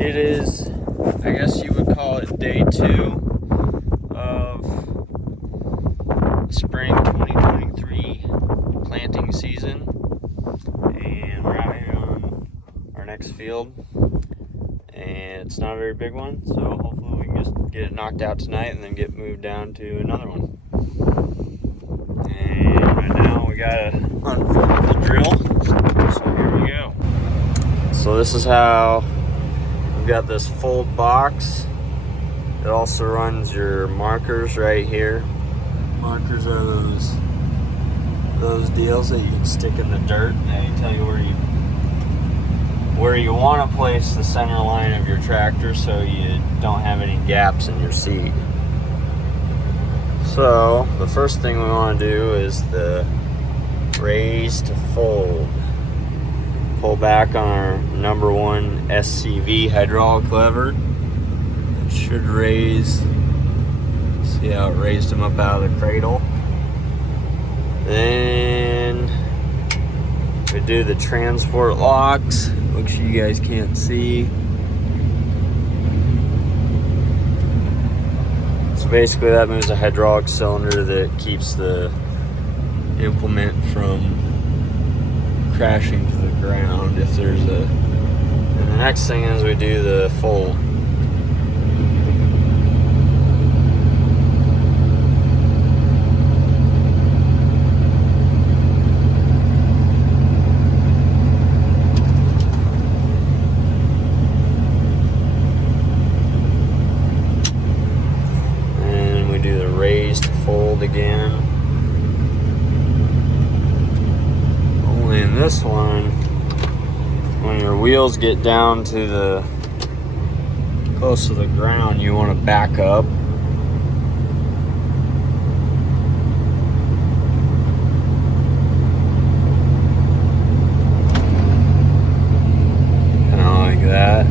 It is, I guess you would call it day 2 of spring 2023 planting season, and we're out here on our next field, and it's not a very big one, so hopefully we can just get it knocked out tonight and then get moved down to another one. And right now we gotta unfold the drill, so here we go. So this is how we've got this fold box. It also runs your markers right here. Markers are those deals that you can stick in the dirt, and they tell you where you want to place the center line of your tractor so you don't have any gaps in your seed. So the first thing we want to do is the raise to fold. Pull back on our number 1 SCV hydraulic lever. It should raise. See how it raised them up out of the cradle. Then we do the transport locks, which you guys can't see. So basically that moves a hydraulic cylinder that keeps the implement from crashing to the ground if there's a... And the next thing is we do the fold. And we do the raise to fold again. Only in this one, when your wheels get down to the close to the ground, you want to back up. Kind of like that.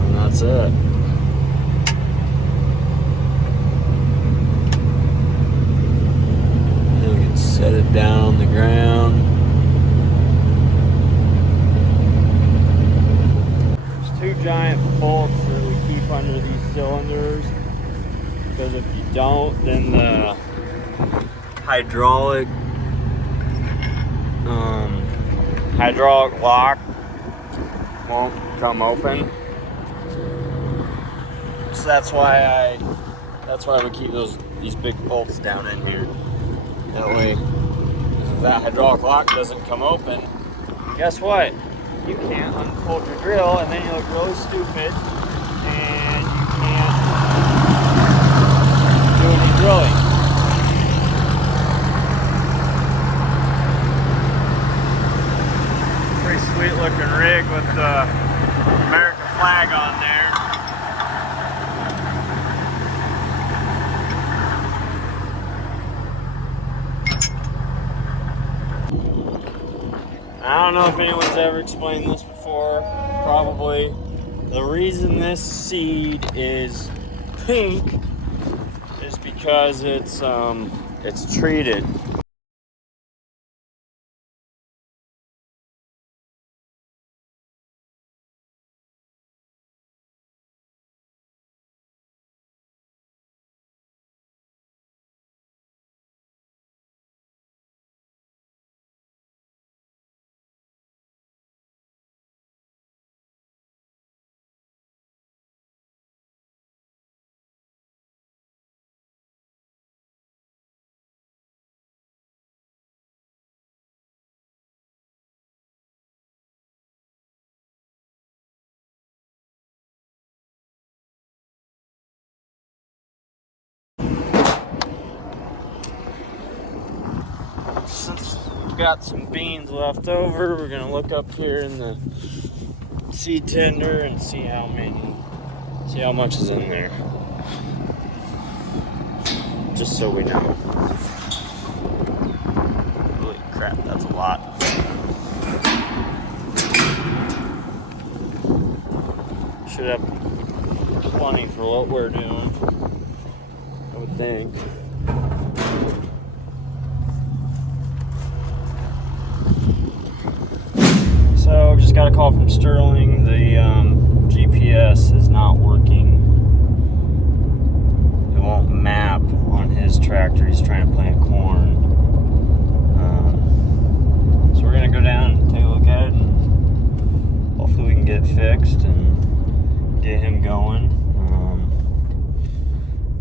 And that's it. Set it down on the ground. There's 2 giant bolts that we keep under these cylinders, because if you don't, then the hydraulic lock won't come open. So that's why we keep these big bolts down in here. That way, if that hydraulic lock doesn't come open, guess what? You can't unfold your drill, and then you look really stupid, and you can't do any drilling. Pretty sweet looking rig with the American flag on there. I don't know if anyone's ever explained this before, probably. The reason this seed is pink is because it's treated. Since we've got some beans left over, we're gonna look up here in the seed tender and see how much is in there, just so we know. Holy crap, that's a lot. Should have plenty for what we're doing, I would think. just got a call from Sterling. The GPS is not working. It won't map on his tractor. He's trying to plant corn. So we're gonna go down and take a look at it, and hopefully we can get it fixed and get him going.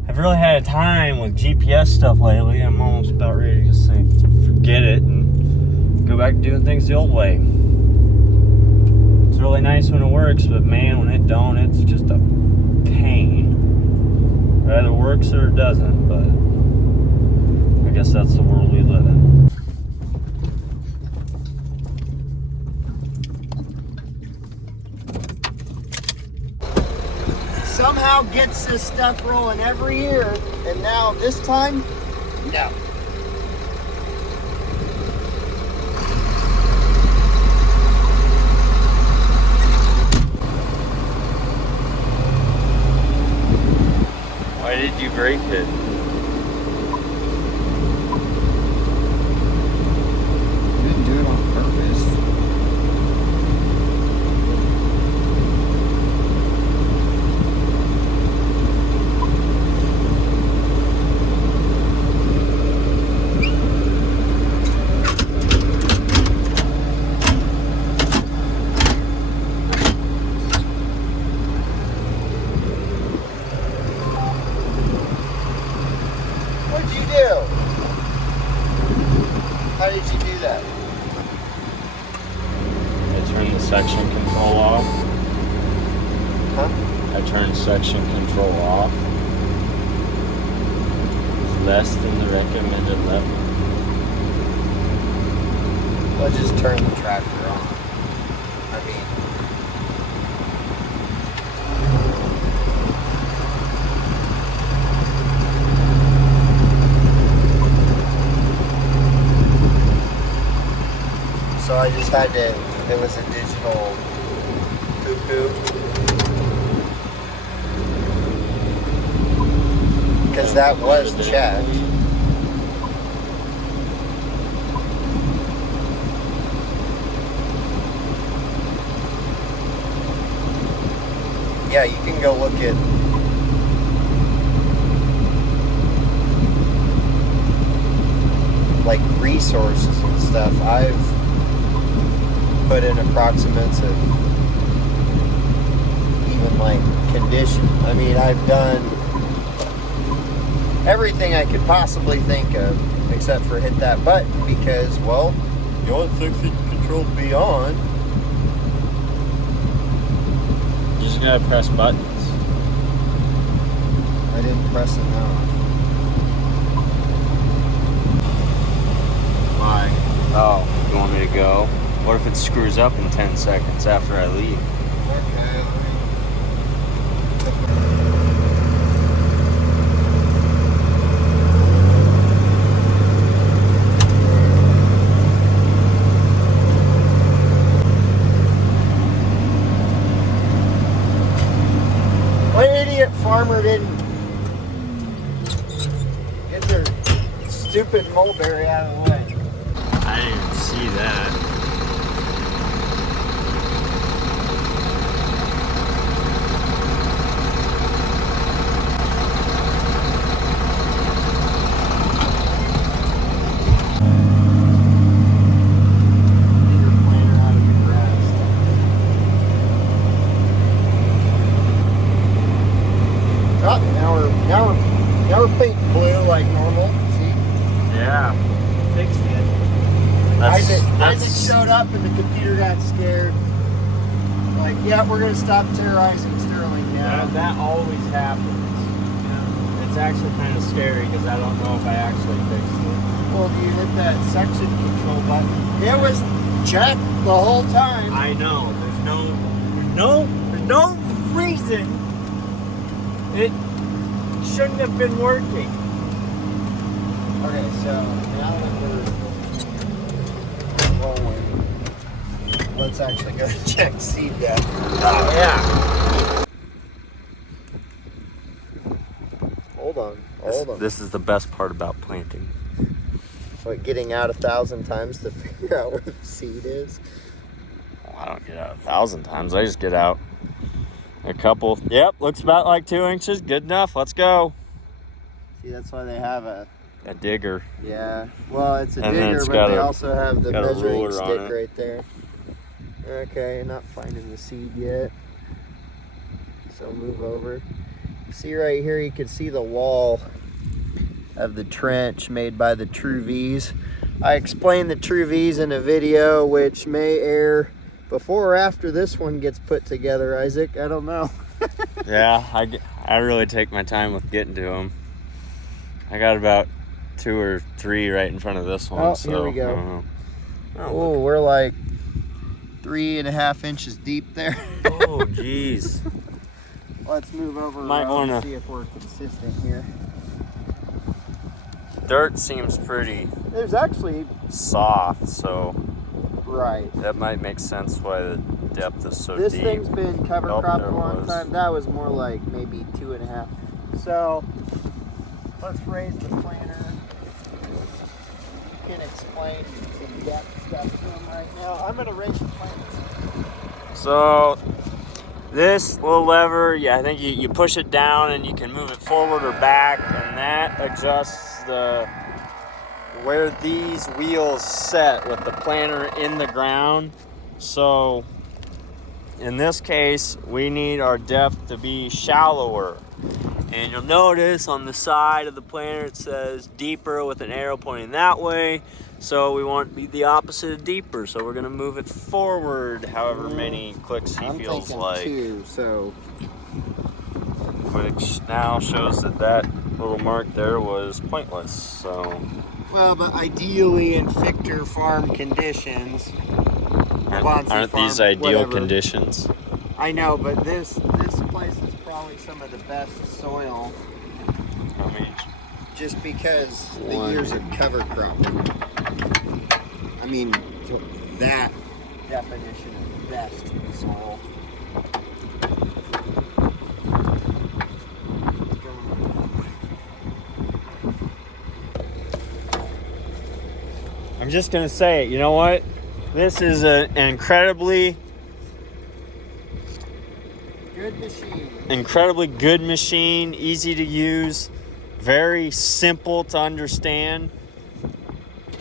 I've really had a time with GPS stuff lately. I'm almost about ready to just say forget it and go back to doing things the old way. It's really nice when it works, but man, when it don't, it's just a pain. It either works or it doesn't, but I guess that's the world we live in. Somehow gets this stuff rolling every year, and now this time, no. Why did you break it? You didn't do it on purpose. What'd you do? How did you do that? I turned the section control off. Huh? I turned section control off. It's less than the recommended level. Well, just turn the tractor on. I mean, so I just had to, it was a digital poo-poo. Because that was checked. Yeah, you can go look at like resources and stuff. I've put in approximates of even like condition. I mean, I've done everything I could possibly think of except for hit that button because, well, you want section control beyond. You just gotta press buttons. I didn't press it now. Why? Oh, you want me to go? What if it screws up in 10 seconds after I leave? What idiot farmer didn't get their stupid mulberry out of the way? I didn't even see that. Oh, now we're painting blue like normal. See? Yeah. Fixed it. Isaac showed up and the computer got scared. Like, yeah, we're gonna stop terrorizing Sterling now. That always happens. Yeah. It's actually kind of scary because I don't know if I actually fixed it. Well, you hit that section control button. It was checked the whole time. I know. There's no reason it shouldn't have been working. Okay, so now that we're rolling, let's actually go check seed depth. Oh yeah. Hold on. This is the best part about planting. What, getting out 1,000 times to figure out where the seed is? Well, I don't get out 1,000 times. I just get out a couple. Yep, looks about like 2 inches. Good enough. Let's go. See, that's why they have a digger. Yeah. Well, it's a And then digger, it's but got they a- also have the got a measuring ruler on stick it. right there. Okay, not finding the seed yet. So move over. See right here, you can see the wall of the trench made by the True V's. I explained the True V's in a video which may air before or after this one gets put together, Isaac. I don't know. Yeah, I really take my time with getting to them. I got about 2 or 3 right in front of this one. Oh, so here we go. I don't know. Oh, we're like 3.5 inches deep there. Oh, jeez. Let's move over Might wanna- and see if we're consistent here. Dirt seems pretty There's actually, soft, so right. that might make sense why the depth is so This deep. thing's been cover Oh, cropped there a long was. time. That was more like maybe 2.5. So let's raise the planter. You can explain some depth stuff to him right now. I'm gonna raise the planter. So this little lever, yeah, I think you push it down and you can move it forward or back, and that adjusts the where these wheels set with the planter in the ground. So in this case, we need our depth to be shallower. And you'll notice on the side of the planter it says deeper with an arrow pointing that way. So we want it to be the opposite of deeper. So we're gonna move it forward however many clicks he I'm feels thinking like. 2, so Which now shows that little mark there was pointless. So well, but ideally in Fichter farm conditions, aren't these farm, ideal whatever. conditions? I know, but this place is probably some of the best soil I mean, just because the One. years of cover cropping. I mean, that definition of best soil. I'm just gonna say it. You know what? This is an incredibly good machine, easy to use, very simple to understand,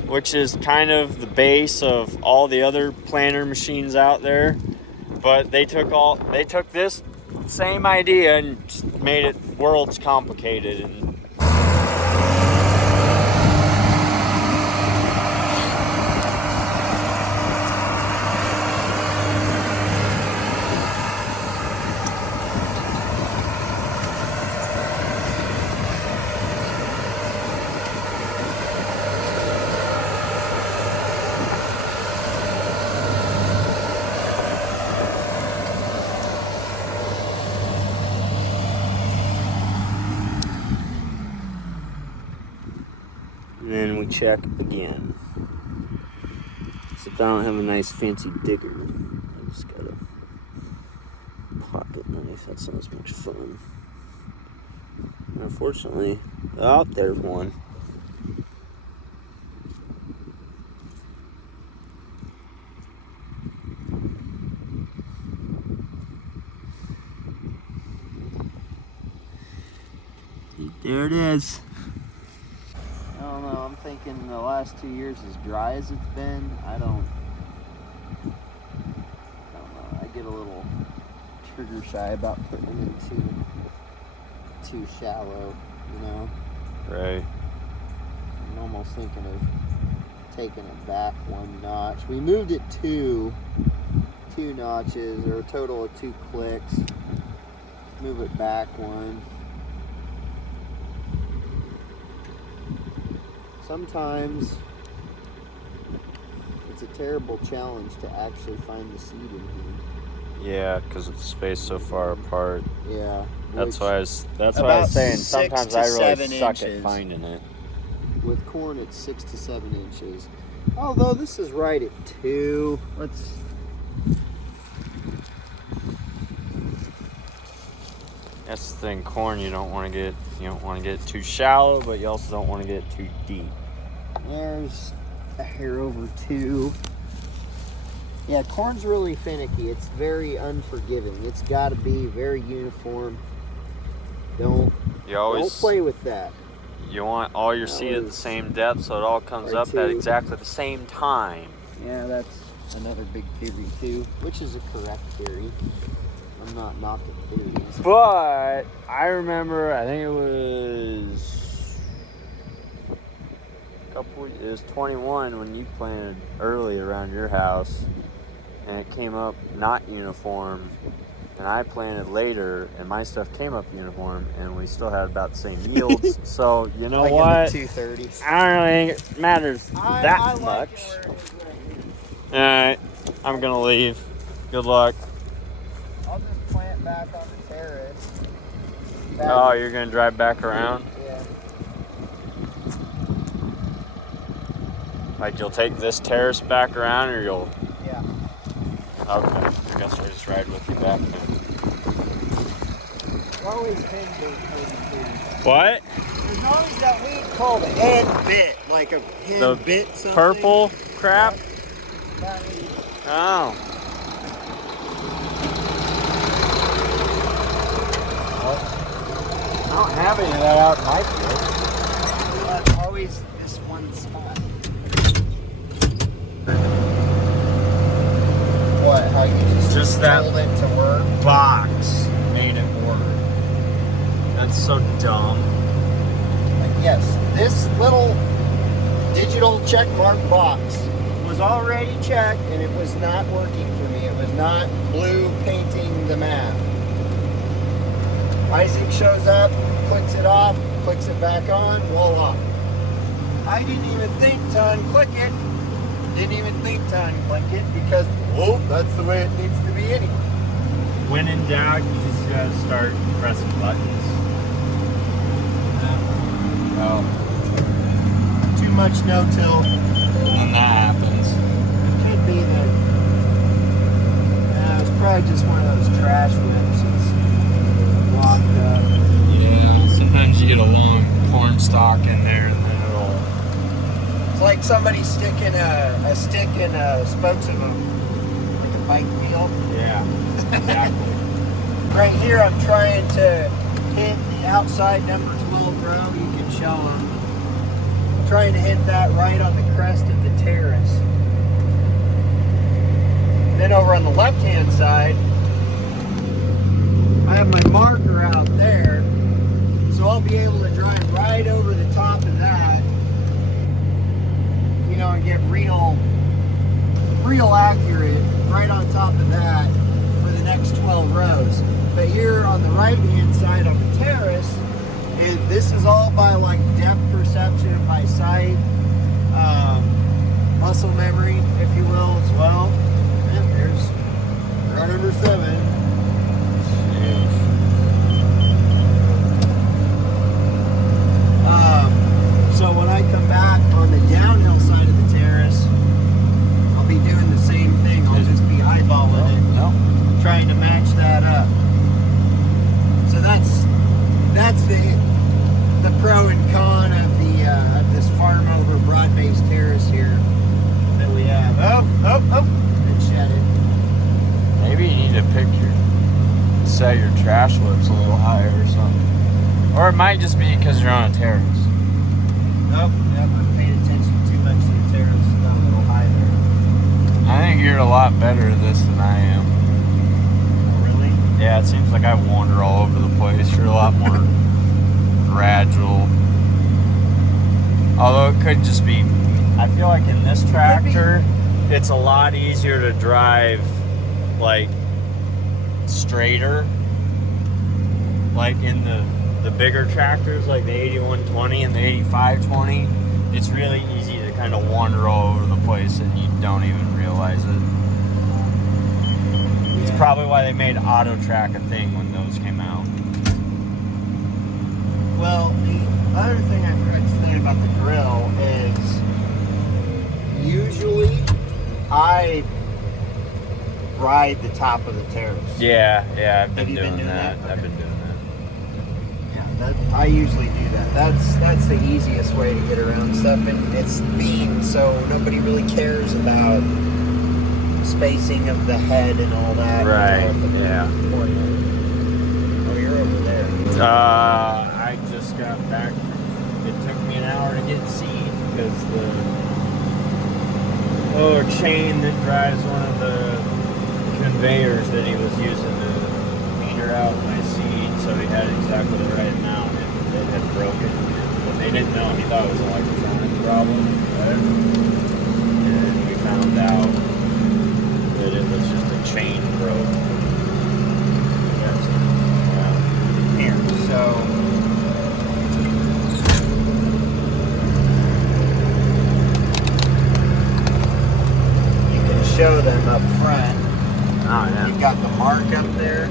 which is kind of the base of all the other planter machines out there. But they took this same idea and just made it worlds complicated. And then we check again. Except I don't have a nice fancy digger. I just got a pocket knife. That's not as much fun. Unfortunately, oh, there's one. There it is. I don't know. I'm thinking the last 2 years, as dry as it's been, I don't know. I get a little trigger shy about putting it in too shallow, you know. Right. I'm almost thinking of taking it back 1 notch. We moved it two notches, or a total of 2 clicks. Move it back 1. Sometimes it's a terrible challenge to actually find the seed in here. Yeah, because it's spaced so far apart. Yeah. That's why I was about saying 6 sometimes to I really 7 suck at inches. finding it. With corn, it's 6 to 7 inches. Although this is right at 2. Let's. That's the thing, corn you don't want to get too shallow, but you also don't want to get too deep. There's a hair over 2. Yeah, corn's really finicky. It's very unforgiving. It's got to be very uniform. Don't play with that. You want all your seed at the same depth so it all comes up at exactly the same time. Yeah, that's another big theory too, which is a correct theory. I'm not knocking theories. But I remember, I think it was it was 21 when you planted early around your house, and it came up not uniform, and I planted later and my stuff came up uniform, and we still had about the same yields. So you know like what, in the 230s. I don't really think it matters that much. All right, I'm gonna leave. Good luck. I'll just plant back on the terrace. Oh, you're gonna drive back around? Yeah. Like you'll take this terrace back around, or you'll? Yeah. Okay, I guess I'll just ride with you back then. Always been those What? There's always that weed called hen bit, like a hen bit something. Purple crap? That weed. Oh. I don't have any of that out in my field. That's always this one spot. What? How you just that told it to work? Box made it work. That's so dumb. Yes, this little digital check mark box was already checked and it was not working for me. It was not blue painting the map. Isaac shows up, clicks it off, clicks it back on, voila. I didn't even think to unclick it. Didn't even think to unclick it because, well, that's the way it needs to be anyway. When in doubt, you just gotta start pressing buttons. Oh. Too much no-till. And that happens. It could be that it's probably just one of those trash whips. It's locked up. Yeah, sometimes you get a long corn stalk in there and then it'll... It's like somebody sticking a stick in spokes of like a bike wheel. Yeah, exactly. Right here I'm trying to hit the outside number 12 row. You can show them. I'm trying to hit that right on the crest of the terrace. Then over on the left-hand side, I have my marker out there, so I'll be able to drive right over the top of that, you know, and get real accurate right on top of that for the next 12 rows. But here on the right-hand side on the terrace, this is all by like depth perception, by sight, muscle memory, if you will, as well. And there's row number 7. So when I come back on the downhill side of the terrace, I'll be doing the same thing. I'll just be eyeballing it, trying to match that up. So that's the pro and con of this farm over broad-based terrace here that we have. And shed it. Maybe you need to set your trash lips a little higher or something. Or it might just be because you're on a terrace. Yep, I paid attention too much to the terrace, got a little high there. I think you're a lot better at this than I am. Oh, really? Yeah, it seems like I wander all over the place. You're a lot more gradual. Although it could just be, I feel like in this tractor, it's a lot easier to drive like straighter. Like in the bigger tractors, like the 8120 and the 8520, it's really easy to kind of wander all over the place and you don't even realize it. It's probably why they made auto track a thing when those came out. Well, the other thing I forgot to say about the grill is usually I ride the top of the terrace. Yeah, I've been doing doing that. Okay. I've been doing that. I usually do that. That's the easiest way to get around stuff, and it's themed, so nobody really cares about spacing of the head and all that. Right, You know, yeah. Oh, you're over there. I just got back. It took me an hour to get seed because the chain that drives one of the conveyors that he was using to meter out my seed, so he had exactly the right amount, and it had broken. But they didn't know. He thought it was an electronic problem. And we found out that it was just a chain broke. Here, so you can show them up front. Oh, yeah. You've got the mark up there.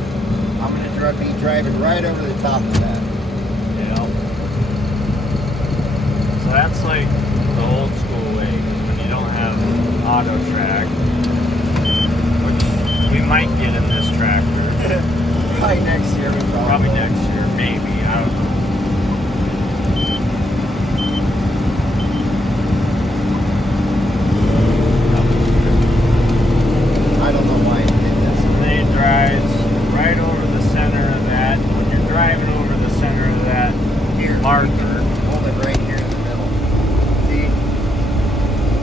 I'm going to be driving right over the top of that. Yeah. So that's like the old school way, when you don't have auto track, which we might get in this tractor. Probably next year. Probably next year, maybe. I don't know. I don't know why it did this. And then it drives right over the center of that. When you're driving over the center of that marker, Hold it right here in the middle. See?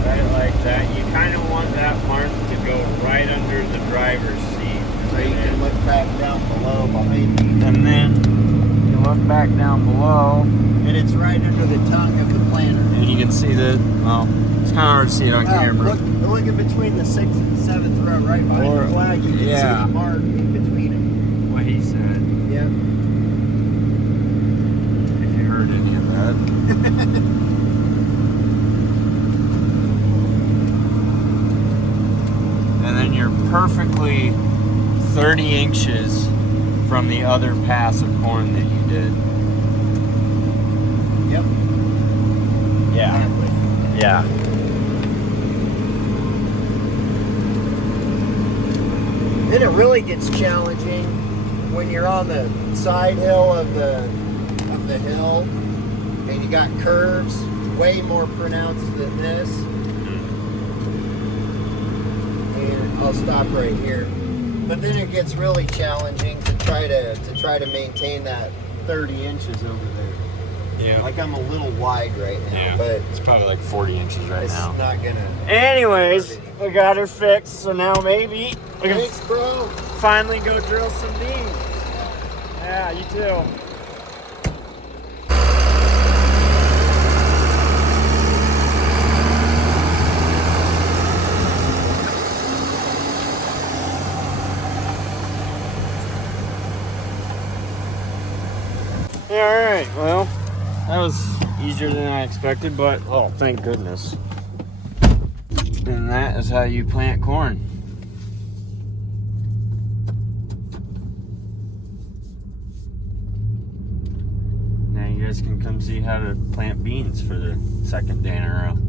right like that, you kind of want that mark to go right under the driver's seat. So you can look back down below behind me. And then you look back down below, And it's right under the tongue of the planter. and you can see that, well, it's kind of hard to see it on camera. Look in between the 6th and 7th row, right behind Or- the flag. You can yeah. see the mark in between them. What he said, Yeah. if you heard any of that. And then you're perfectly 30 inches from the other pass of corn that you did. Yep. Yeah. Exactly. Yeah. Then it really gets challenging when you're on the side hill of the hill, and you got curves way more pronounced than this. And I'll stop right here. But then it gets really challenging to try to maintain that 30 inches over there. Yeah. Like I'm a little wide right now, Yeah. but It's probably like 40 inches right it's now. not gonna. Anyways, we got her fixed, so now maybe we can Thanks, bro. finally go drill some beans. Yeah, you too. Alright, well, that was easier than I expected, but oh, thank goodness. And that is how you plant corn. Now you guys can come see how to plant beans for the second day in a row.